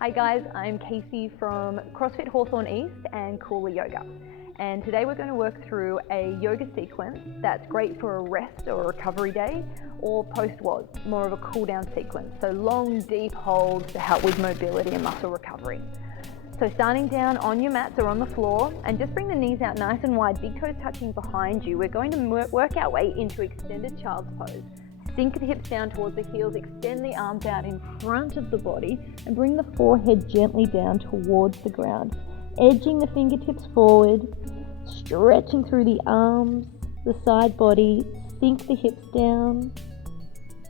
Hi guys, I'm Kacey from Crossfit Hawthorne East and Cooler Yoga. And today we're going to work through a yoga sequence that's great for a rest or a recovery day, or post-WOD, more of a cool down sequence. So long, deep holds to help with mobility and muscle recovery. So starting down on your mats or on the floor, and just bring the knees out nice and wide, big toes touching behind you. We're going to work our way into extended child's pose. Sink the hips down towards the heels, extend the arms out in front of the body, and bring the forehead gently down towards the ground. Edging the fingertips forward, stretching through the arms, the side body, sink the hips down,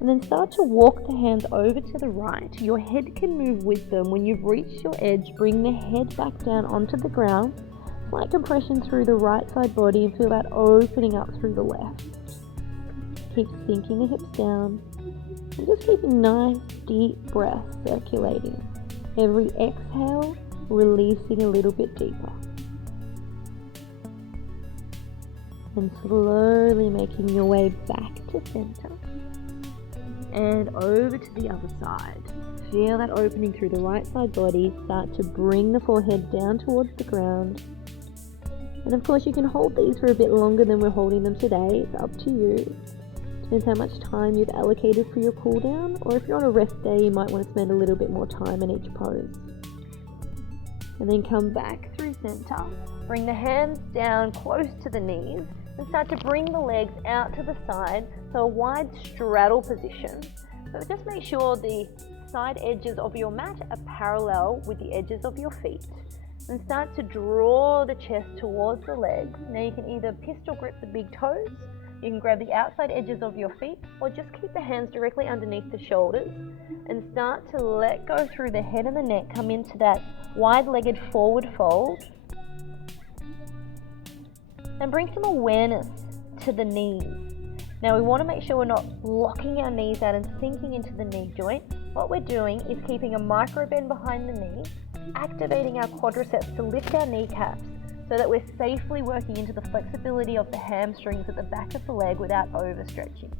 and then start to walk the hands over to the right. Your head can move with them. When you've reached your edge, bring the head back down onto the ground. Slight compression through the right side body and feel that opening up through the left. Keep sinking the hips down and just keeping nice deep breaths circulating. Every exhale, releasing a little bit deeper. And slowly making your way back to center and over to the other side. Feel that opening through the right side body. Start to bring the forehead down towards the ground. And of course you can hold these for a bit longer than we're holding them today. It's up to you. Depends how much time you've allocated for your cool down, or if you're on a rest day, you might want to spend a little bit more time in each pose. And then come back through center. Bring the hands down close to the knees and start to bring the legs out to the side, so a wide straddle position. So just make sure the side edges of your mat are parallel with the edges of your feet. And start to draw the chest towards the legs. Now you can either pistol grip the big toes, you can grab the outside edges of your feet, or just keep the hands directly underneath the shoulders and start to let go through the head and the neck. Come into that wide-legged forward fold and bring some awareness to the knees. Now we want to make sure we're not locking our knees out and sinking into the knee joint. What we're doing is keeping a micro bend behind the knee, activating our quadriceps to lift our kneecaps, so that we're safely working into the flexibility of the hamstrings at the back of the leg without overstretching.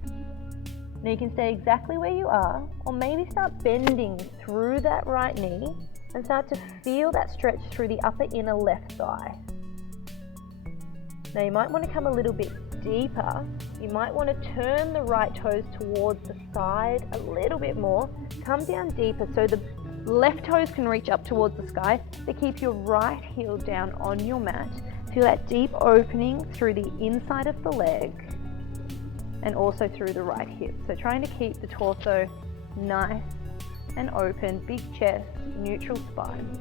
Now you can stay exactly where you are, or maybe start bending through that right knee and start to feel that stretch through the upper inner left thigh. Now you might want to come a little bit deeper. You might want to turn the right toes towards the side a little bit more. Come down deeper so the left toes can reach up towards the sky, but keep your right heel down on your mat. Feel that deep opening through the inside of the leg and also through the right hip. So trying to keep the torso nice and open, big chest, neutral spine.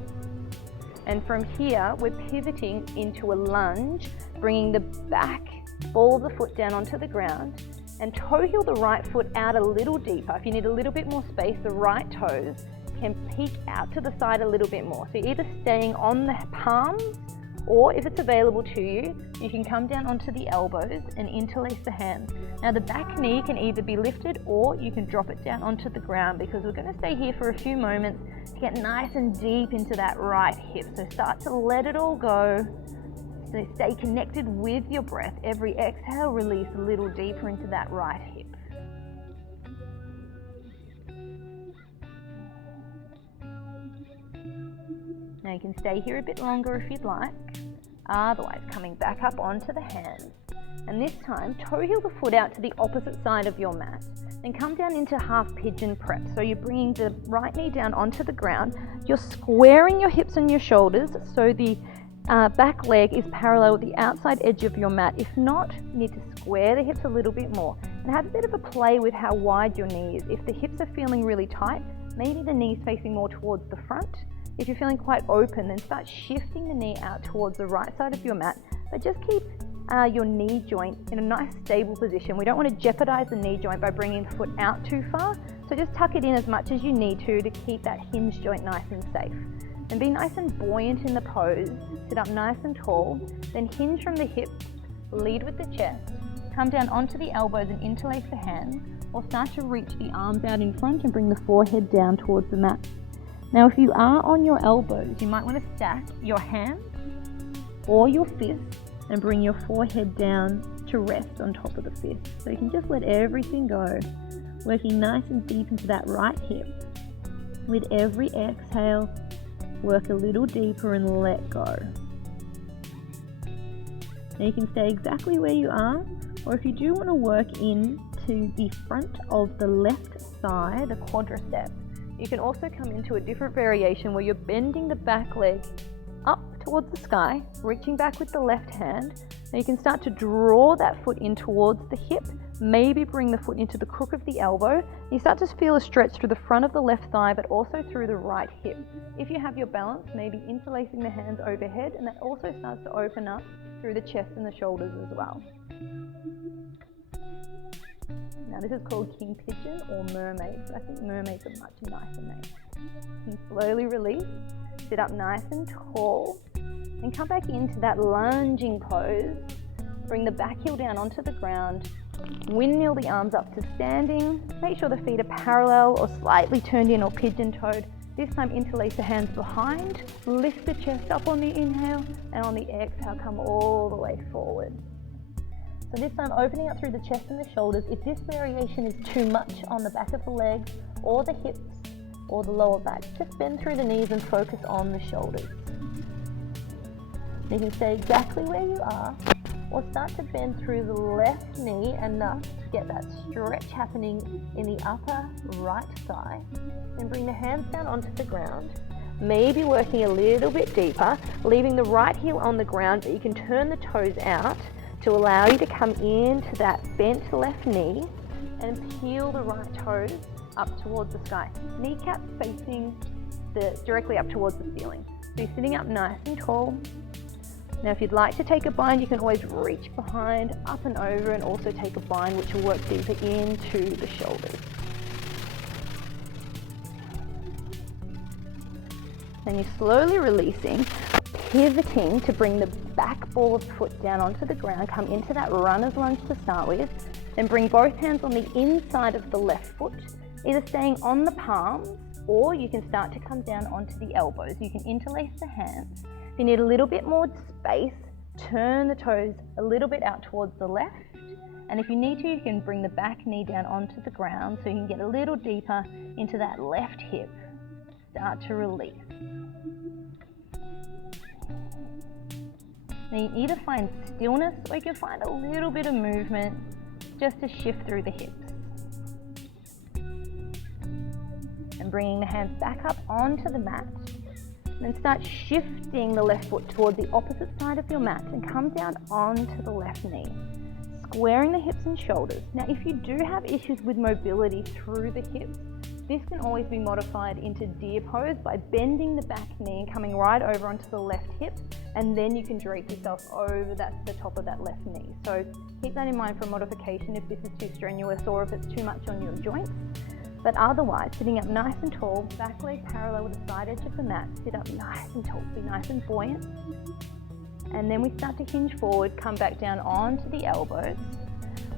And from here, we're pivoting into a lunge, bringing the back ball of the foot down onto the ground and toe heel the right foot out a little deeper. If you need a little bit more space, the right toes can peek out to the side a little bit more. So either staying on the palms, or if it's available to you, you can come down onto the elbows and interlace the hands. Now the back knee can either be lifted or you can drop it down onto the ground, because we're going to stay here for a few moments to get nice and deep into that right hip. So start to let it all go. So stay connected with your breath. Every exhale, release a little deeper into that right hip. Now you can stay here a bit longer if you'd like, otherwise coming back up onto the hands. And this time, toe heel the foot out to the opposite side of your mat. Then come down into half pigeon prep. So you're bringing the right knee down onto the ground. You're squaring your hips and your shoulders so the back leg is parallel with the outside edge of your mat. If not, you need to square the hips a little bit more. And have a bit of a play with how wide your knee is. If the hips are feeling really tight, maybe the knee's facing more towards the front. If you're feeling quite open, then start shifting the knee out towards the right side of your mat, but just keep your knee joint in a nice stable position. We don't want to jeopardize the knee joint by bringing the foot out too far, so just tuck it in as much as you need to keep that hinge joint nice and safe. And be nice and buoyant in the pose, sit up nice and tall, then hinge from the hips, lead with the chest, come down onto the elbows and interlace the hands, or start to reach the arms out in front and bring the forehead down towards the mat. Now if you are on your elbows, you might want to stack your hands or your fists and bring your forehead down to rest on top of the fist. So you can just let everything go, working nice and deep into that right hip. With every exhale, work a little deeper and let go. Now you can stay exactly where you are, or if you do want to work into the front of the left thigh, the quadriceps, you can also come into a different variation where you're bending the back leg up towards the sky, reaching back with the left hand. Now you can start to draw that foot in towards the hip, maybe bring the foot into the crook of the elbow. You start to feel a stretch through the front of the left thigh, but also through the right hip. If you have your balance, maybe interlacing the hands overhead, and that also starts to open up through the chest and the shoulders as well. Now this is called king pigeon or mermaid, but I think mermaid's a much nicer name. And slowly release, sit up nice and tall, and come back into that lunging pose. Bring the back heel down onto the ground, windmill the arms up to standing, make sure the feet are parallel or slightly turned in or pigeon-toed. This time interlace the hands behind, lift the chest up on the inhale, and on the exhale come all the way forward. So this time opening up through the chest and the shoulders. If this variation is too much on the back of the legs or the hips or the lower back, just bend through the knees and focus on the shoulders. You can stay exactly where you are, or start to bend through the left knee enough to get that stretch happening in the upper right thigh. Then bring the hands down onto the ground, maybe working a little bit deeper, leaving the right heel on the ground, but you can turn the toes out to allow you to come into that bent left knee and peel the right toes up towards the sky. Kneecaps facing directly up towards the ceiling. So you're sitting up nice and tall. Now if you'd like to take a bind, you can always reach behind, up and over, and also take a bind which will work deeper into the shoulders. Then you're slowly releasing, pivoting to bring the back ball of the foot down onto the ground, come into that runner's lunge to start with, then bring both hands on the inside of the left foot, either staying on the palms, or you can start to come down onto the elbows. You can interlace the hands. If you need a little bit more space, turn the toes a little bit out towards the left, and if you need to, you can bring the back knee down onto the ground so you can get a little deeper into that left hip. Start to release. Now you can either find stillness or you can find a little bit of movement just to shift through the hips. And bringing the hands back up onto the mat. Then start shifting the left foot toward the opposite side of your mat and come down onto the left knee, squaring the hips and shoulders. Now if you do have issues with mobility through the hips, this can always be modified into deer pose by bending the back knee and coming right over onto the left hip, and then you can drape yourself over the top of that left knee. So keep that in mind for modification if this is too strenuous or if it's too much on your joints. But otherwise, sitting up nice and tall, back leg parallel with the side edge of the mat, sit up nice and tall, be nice and buoyant. And then we start to hinge forward, come back down onto the elbows,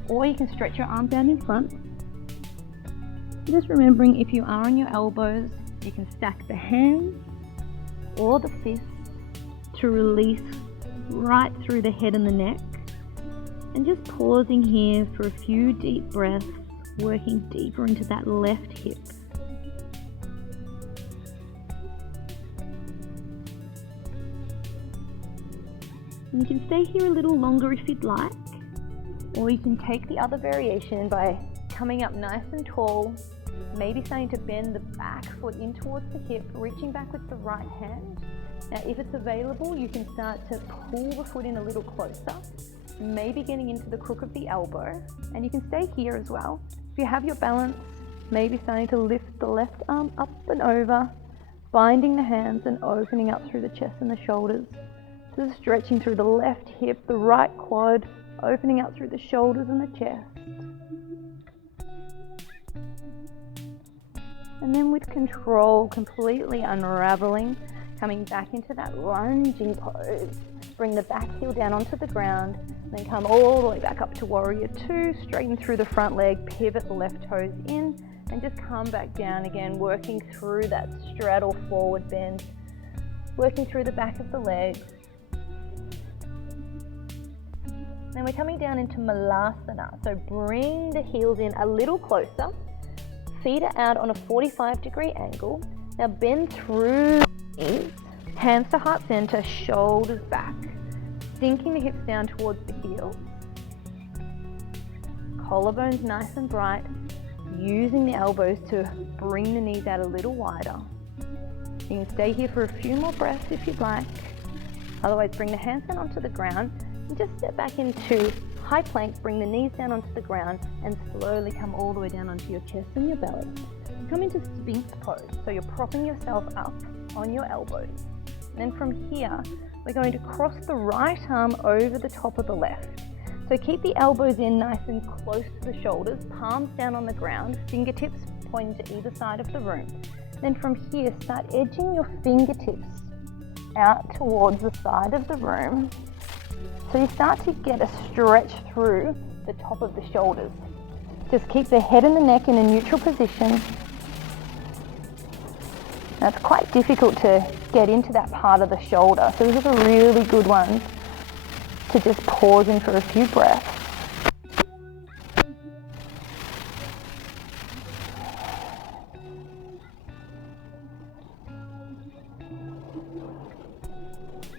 or you can stretch your arms down in front. Just remembering, if you are on your elbows, you can stack the hands or the fists to release right through the head and the neck. And just pausing here for a few deep breaths, working deeper into that left hip. And you can stay here a little longer if you'd like, or you can take the other variation by coming up nice and tall, maybe starting to bend the back foot in towards the hip, reaching back with the right hand. Now if it's available, you can start to pull the foot in a little closer, maybe getting into the crook of the elbow, and you can stay here as well. If you have your balance, maybe starting to lift the left arm up and over, binding the hands and opening up through the chest and the shoulders. Just stretching through the left hip, the right quad, opening up through the shoulders and the chest. And then with control, completely unraveling, coming back into that lunging pose. Bring the back heel down onto the ground, then come all the way back up to warrior two, straighten through the front leg, pivot the left toes in, and just come back down again, working through that straddle forward bend, working through the back of the legs. Then we're coming down into Malasana, so bring the heels in a little closer, feet are out on a 45-degree angle, Now bend through the knees, hands to heart center, shoulders back, sinking the hips down towards the heels. Collarbones nice and bright, using the elbows to bring the knees out a little wider. You can stay here for a few more breaths if you'd like. Otherwise, bring the hands down onto the ground and just step back into high plank. Bring the knees down onto the ground and slowly come all the way down onto your chest and your belly. Come into Sphinx pose, so you're propping yourself up on your elbows. And then from here, we're going to cross the right arm over the top of the left. So keep the elbows in nice and close to the shoulders, palms down on the ground, fingertips pointing to either side of the room. Then from here, start edging your fingertips out towards the side of the room. So you start to get a stretch through the top of the shoulders. Just keep the head and the neck in a neutral position. Now, it's quite difficult to get into that part of the shoulder, so this is a really good one to just pause in for a few breaths.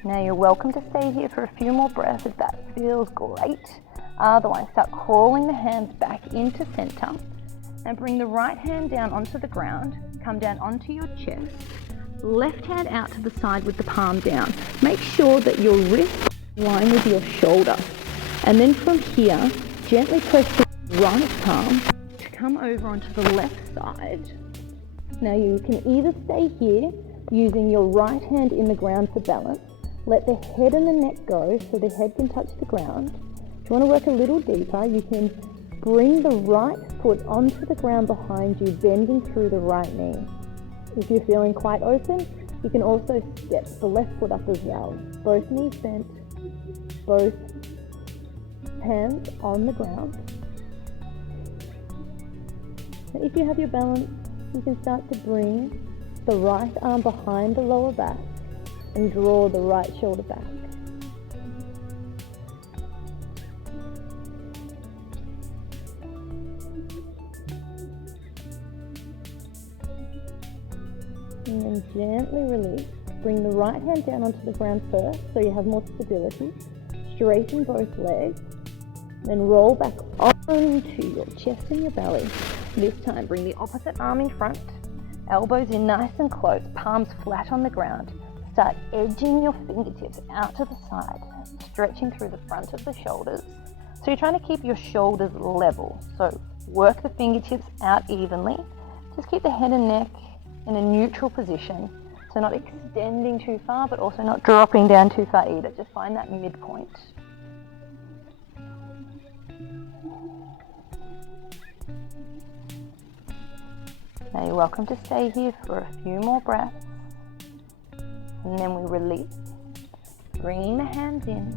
Now you're welcome to stay here for a few more breaths if that feels great. Otherwise, start crawling the hands back into center and bring the right hand down onto the ground. Come down onto your chest. Left hand out to the side with the palm down. Make sure that your wrist line with your shoulder. And then from here, gently press the right palm to come over onto the left side. Now you can either stay here using your right hand in the ground for balance. Let the head and the neck go so the head can touch the ground. If you want to work a little deeper, you can bring the right foot onto the ground behind you, bending through the right knee. If you're feeling quite open, you can also step the left foot up as well. Both knees bent, both hands on the ground. Now, if you have your balance, you can start to bring the right arm behind the lower back and draw the right shoulder back. And then gently release. Bring the right hand down onto the ground first so you have more stability. Straighten both legs. Then roll back onto your chest and your belly. This time bring the opposite arm in front. Elbows in nice and close. Palms flat on the ground. Start edging your fingertips out to the side, stretching through the front of the shoulders. So you're trying to keep your shoulders level. So work the fingertips out evenly. Just keep the head and neck in a neutral position. So not extending too far, but also not dropping down too far either. Just find that midpoint. Now you're welcome to stay here for a few more breaths. And then we release, bringing the hands in,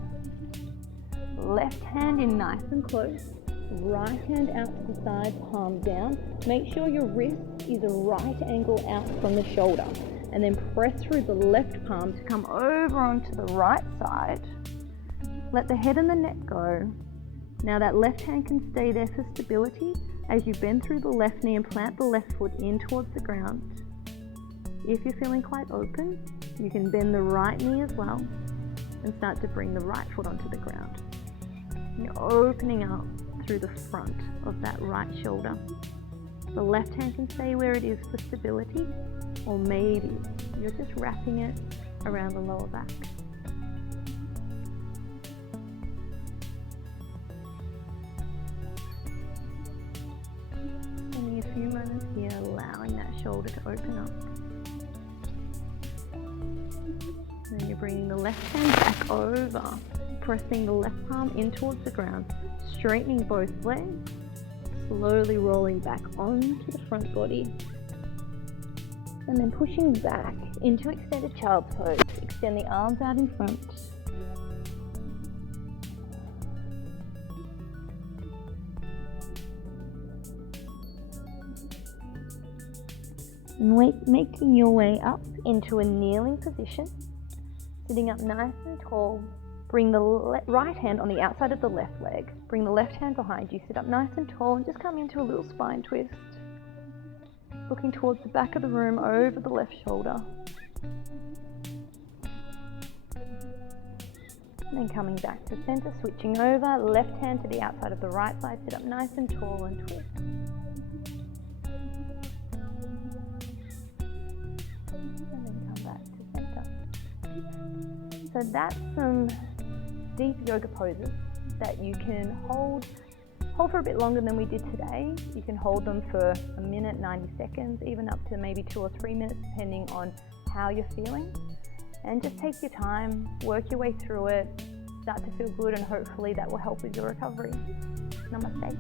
left hand in nice and close, right hand out to the side, palm down. Make sure your wrist is a right angle out from the shoulder, and then press through the left palm to come over onto the right side. Let the head and the neck go. Now that left hand can stay there for stability as you bend through the left knee and plant the left foot in towards the ground. If you're feeling quite open, you can bend the right knee as well and start to bring the right foot onto the ground. And you're opening up through the front of that right shoulder. The left hand can stay where it is for stability, or maybe you're just wrapping it around the lower back. Only a few moments here, allowing that shoulder to open up. Then you're bringing the left hand back over, pressing the left palm in towards the ground, straightening both legs, slowly rolling back onto the front body, and then pushing back into extended child's pose. Extend the arms out in front. And making your way up into a kneeling position. Sitting up nice and tall, bring the right hand on the outside of the left leg. Bring the left hand behind you, sit up nice and tall and just come into a little spine twist. looking towards the back of the room over the left shoulder. And then coming back to center, switching over, left hand to the outside of the right side, sit up nice and tall and twist. And then come back to center. So that's some deep yoga poses that you can hold for a bit longer than we did today. You can hold them for a minute, 90 seconds, even up to maybe 2 or 3 minutes, depending on how you're feeling. And just take your time, work your way through it, start to feel good, and hopefully that will help with your recovery. Namaste.